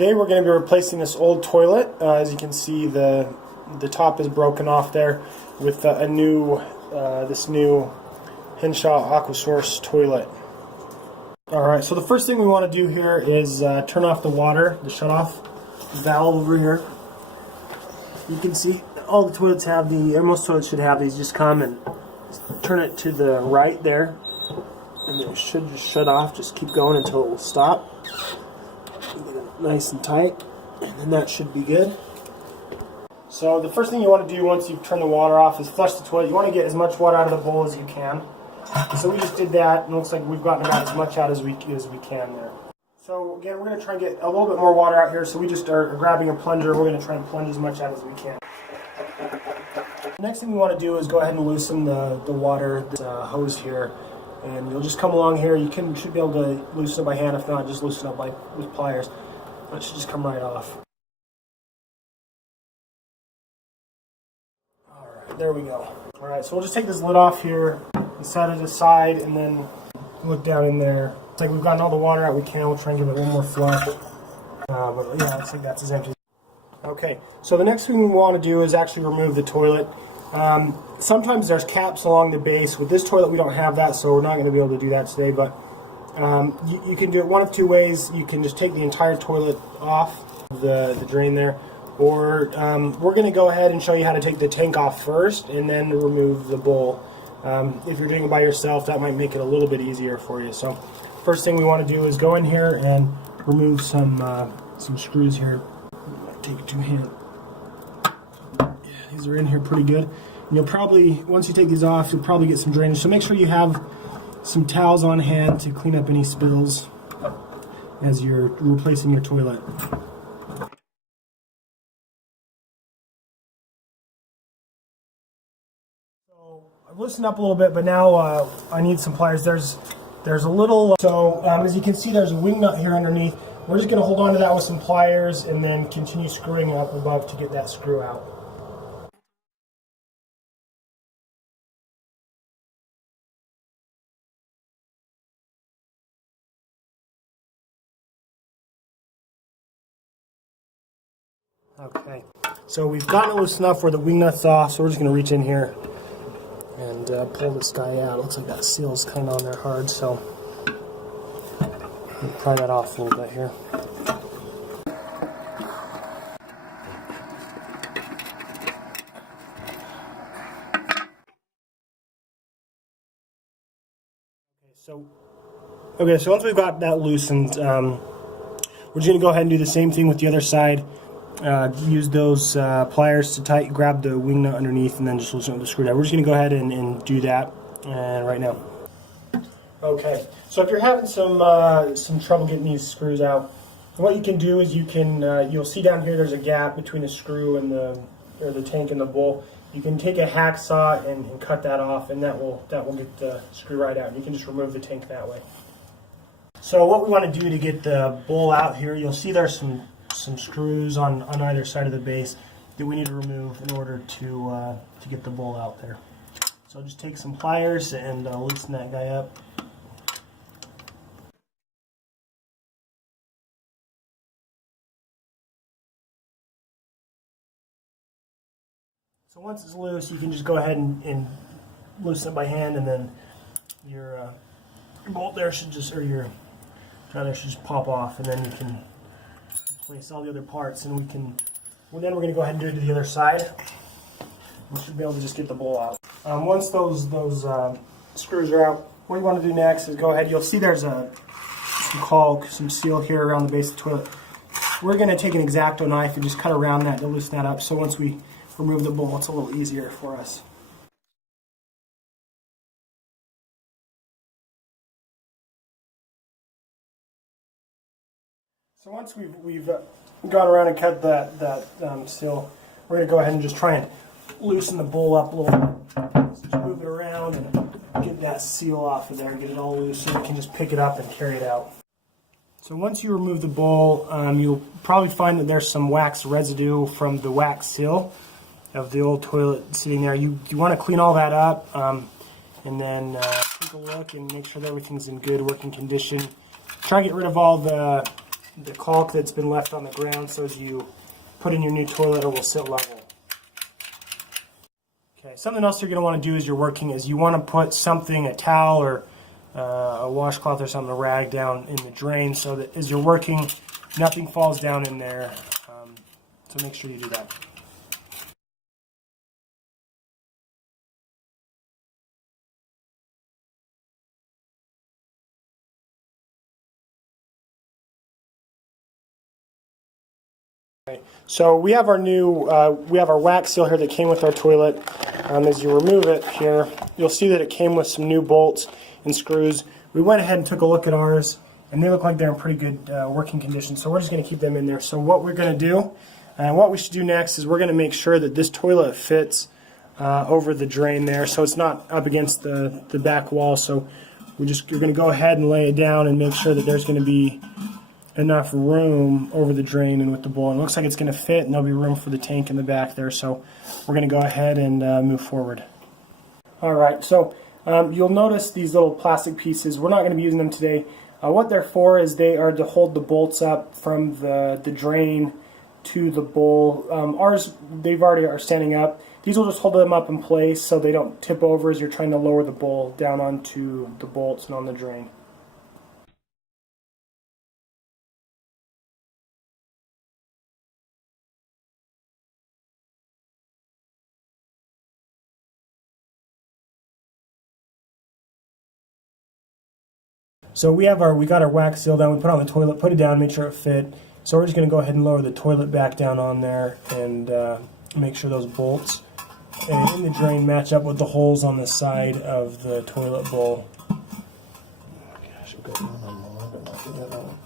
Today we're going to be replacing this old toilet. As you can see, the top is broken off there with a new this new Henshaw AquaSource toilet. Alright, so the first thing we want to do here is turn off the water, the shut-off valve over here. You can see all the toilets have most toilets should have these. Just come and turn it to the right there, and it should just shut off. Just keep going until it will stop. Get it nice and tight, and then that should be good. So the first thing you want to do once you've turned the water off is flush the toilet. You want to get as much water out of the bowl as you can. So we just did that, and it looks like we've gotten about as much out as we can there. So again, we're going to try and get a little bit more water out here, so we just are grabbing a plunger. We're going to try and plunge as much out as we can. The next thing we want to do is go ahead and loosen the water hose here. And you'll just come along here. You should be able to loosen it by hand. If not, just loosen it with pliers. It should just come right off. Alright, there we go. Alright, so we'll just take this lid off here and set it aside, and then look down in there. It's like we've gotten all the water out we can. We'll try and give it a little more flush. But yeah, looks like that's as empty. Okay, so the next thing we want to do is actually remove the toilet. Sometimes there's caps along the base. With this toilet we don't have that, so we're not going to be able to do that today, but you can do it one of two ways. You can just take the entire toilet off the drain there, or we're going to go ahead and show you how to take the tank off first and then remove the bowl. If you're doing it by yourself, that might make it a little bit easier for you. So first thing we want to do is go in here and remove some screws here. Take it to hand. These are in here pretty good. And you'll probably, once you take these off, you'll probably get some drainage. So make sure you have some towels on hand to clean up any spills as you're replacing your toilet. So I've loosened up a little bit, but now I need some pliers. There's a little, as you can see, there's a wing nut here underneath. We're just going to hold on to that with some pliers and then continue screwing up above to get that screw out. Okay, so we've gotten it loose enough where the wing nut's off, so we're just going to reach in here and pull this guy out. It looks like that seal's kind of on there hard, so we'll pry that off a little bit here. Okay, so once we've got that loosened, we're just going to go ahead and do the same thing with the other side. Use those pliers to grab the wing nut underneath, and then just loosen up the screwdriver. We're just going to go ahead and do that right now. Okay, so if you're having some trouble getting these screws out, what you can do is you'll see down here there's a gap between the screw and the tank and the bowl. You can take a hacksaw and cut that off, and that will get the screw right out. And you can just remove the tank that way. So what we want to do to get the bowl out here, you'll see there's some screws on either side of the base that we need to remove in order to get the bowl out there. So just take some pliers and loosen that guy up. So once it's loose, you can just go ahead and loosen it by hand, and then your bolt there should just, or your trailer should just pop off, and then you can place all the other parts, and then we're going to go ahead and do it to the other side. We should be able to just get the bowl out. Once those screws are out, what you want to do next is go ahead. You'll see there's some seal here around the base of the toilet. We're going to take an X-Acto knife and just cut around that to loosen that up. So once we remove the bowl, it's a little easier for us. So once we've gone around and cut that seal, we're going to go ahead and just try and loosen the bowl up a little bit. So just move it around and get that seal off of there, get it all loose so we can just pick it up and carry it out. So once you remove the bowl, you'll probably find that there's some wax residue from the wax seal of the old toilet sitting there. You want to clean all that up, and then take a look and make sure that everything's in good working condition. Try to get rid of all the the caulk that's been left on the ground, so as you put in your new toilet, it will sit level. Okay, something else you're going to want to do as you're working is you want to put something, a towel or a washcloth or something, a rag down in the drain, so that as you're working, nothing falls down in there. So make sure you do that. So we have our new, we have our wax seal here that came with our toilet. As you remove it here, you'll see that it came with some new bolts and screws. We went ahead and took a look at ours, and they look like they're in pretty good working condition, so we're just going to keep them in there. So what we're going to do, and what we should do next, is we're going to make sure that this toilet fits over the drain there, so it's not up against the back wall. So you're going to go ahead and lay it down and make sure that there's going to be enough room over the drain and with the bowl. It looks like it's going to fit, and there'll be room for the tank in the back there, so we're going to go ahead and move forward. Alright, so you'll notice these little plastic pieces. We're not going to be using them today. What they're for is they are to hold the bolts up from the drain to the bowl. Ours, they've already are standing up. These will just hold them up in place so they don't tip over as you're trying to lower the bowl down onto the bolts and on the drain. So we got our wax seal down, we put it on the toilet, put it down, make sure it fit. So we're just going to go ahead and lower the toilet back down on there and make sure those bolts in the drain match up with the holes on the side of the toilet bowl. Gosh, I've got one on more, but not get that one.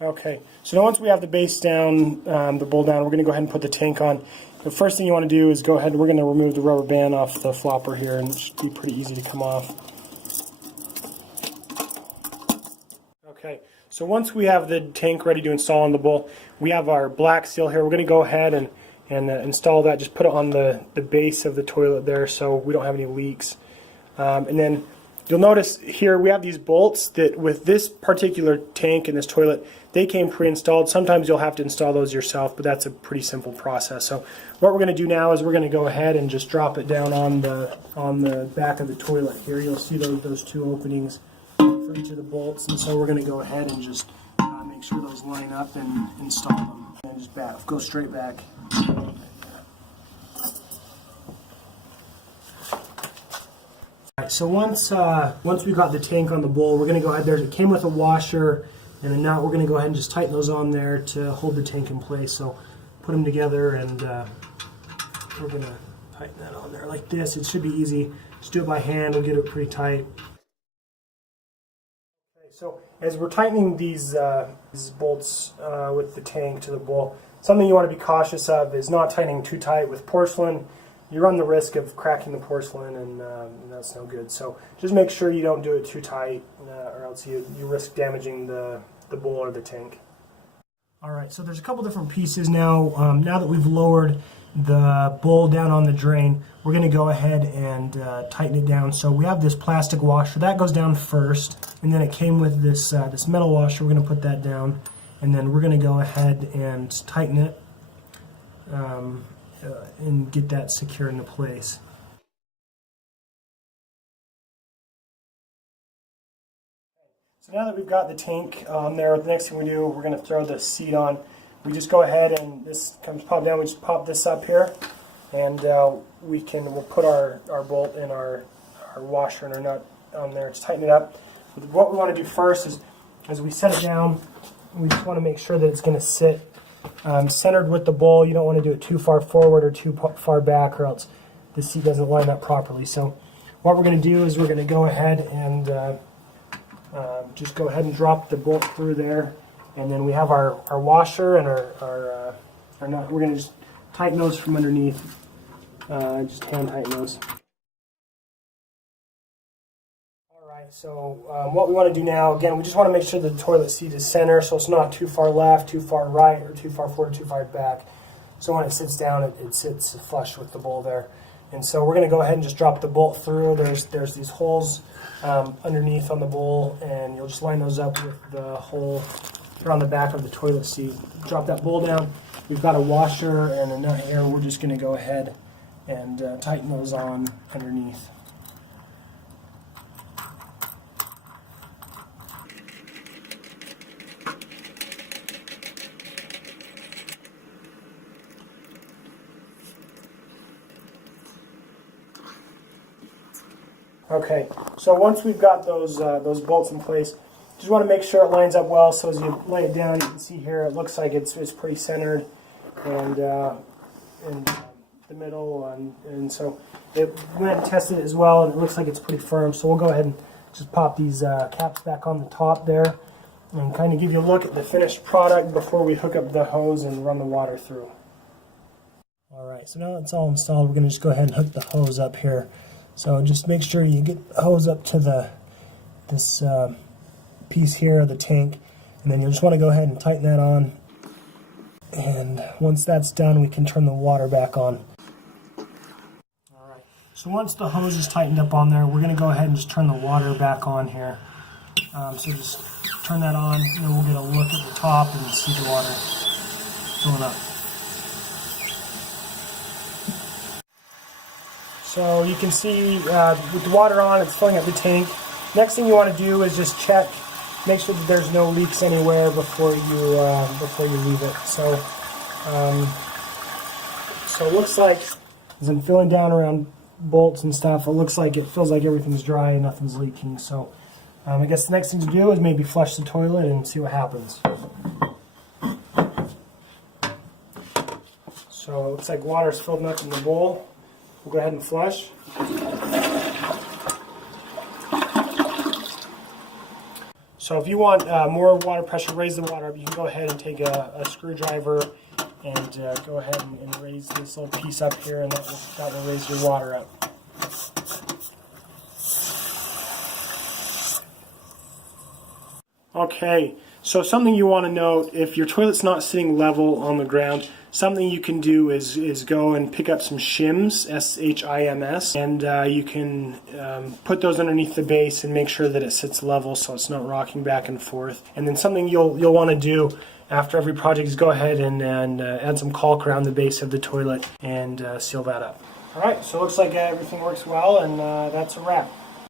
Okay, so now once we have the base down, the bowl down, we're going to go ahead and put the tank on. The first thing you want to do is go ahead and we're going to remove the rubber band off the flopper here, and it should be pretty easy to come off. Okay, so once we have the tank ready to install on the bowl, we have our black seal here. We're going to go ahead and install that. Just put it on the base of the toilet there so we don't have any leaks. And then you'll notice here we have these bolts that with this particular tank and this toilet, they came pre-installed. Sometimes you'll have to install those yourself, but that's a pretty simple process. So what we're going to do now is we're going to go ahead and just drop it down on the back of the toilet here. You'll see those two openings for each of the bolts, and so we're going to go ahead and just make sure those line up and install them. And just go straight back. So once we got the tank on the bowl, we're going to go ahead there. It came with a washer and a nut. We're going to go ahead and just tighten those on there to hold the tank in place. So put them together, and we're going to tighten that on there like this. It should be easy. Just do it by hand. We'll get it pretty tight. Okay, so as we're tightening these bolts with the tank to the bowl, something you want to be cautious of is not tightening too tight. With porcelain, you run the risk of cracking the porcelain, and that's no good. So just make sure you don't do it too tight, or else you risk damaging the bowl or the tank. Alright, so there's a couple different pieces now. Now that we've lowered the bowl down on the drain, we're going to go ahead and tighten it down. So we have this plastic washer. That goes down first, and then it came with this metal washer. We're going to put that down, and then we're going to go ahead and tighten it. And get that secure into place. So now that we've got the tank on there, the next thing we do, we're going to throw the seat on. We just go ahead and this comes pop down. We just pop this up here, and we'll put our bolt and our washer and our nut on there. Just tighten it up. But what we want to do first is, as we set it down, we just want to make sure that it's going to sit centered with the bowl. You don't want to do it too far forward or too far back, or else the seat doesn't line up properly. So what we're going to do is we're going to go ahead and just go ahead and drop the bolt through there, and then we have our washer and our nut. We're going to just tighten those from underneath, just hand tighten those. So what we want to do now, again, we just want to make sure the toilet seat is center, so it's not too far left, too far right, or too far forward, too far back. So when it sits down, it sits flush with the bowl there. And so we're going to go ahead and just drop the bolt through. There's these holes underneath on the bowl, and you'll just line those up with the hole around the back of the toilet seat. Drop that bowl down. We've got a washer and a nut here. We're just going to go ahead and tighten those on underneath. Okay, so once we've got those bolts in place, just want to make sure it lines up well. So as you lay it down, you can see here it looks like it's pretty centered and in the middle, and so we went and tested it as well, and it looks like it's pretty firm. So we'll go ahead and just pop these caps back on the top there, and kind of give you a look at the finished product before we hook up the hose and run the water through. All right, so now it's all installed. We're going to just go ahead and hook the hose up here. So just make sure you get the hose up to this piece here of the tank, and then you'll just want to go ahead and tighten that on. And once that's done, we can turn the water back on. All right. So once the hose is tightened up on there, we're going to go ahead and just turn the water back on here. So just turn that on, and then we'll get a look at the top and see the water filling up. So you can see with the water on, it's filling up the tank. Next thing you want to do is just check, make sure that there's no leaks anywhere before you leave it. So it looks like, as I'm filling down around bolts and stuff, it looks like it feels like everything's dry and nothing's leaking. So I guess the next thing to do is maybe flush the toilet and see what happens. So it looks like water's filled up in the bowl. We'll go ahead and flush. So if you want more water pressure, raise the water up, you can go ahead and take a screwdriver and go ahead and raise this little piece up here, and that will raise your water up. Okay, so something you want to note, if your toilet's not sitting level on the ground, something you can do is go and pick up some shims, S-H-I-M-S, and you can put those underneath the base and make sure that it sits level so it's not rocking back and forth. And then something you'll want to do after every project is go ahead and add some caulk around the base of the toilet and seal that up. Alright, so it looks like everything works well, and that's a wrap.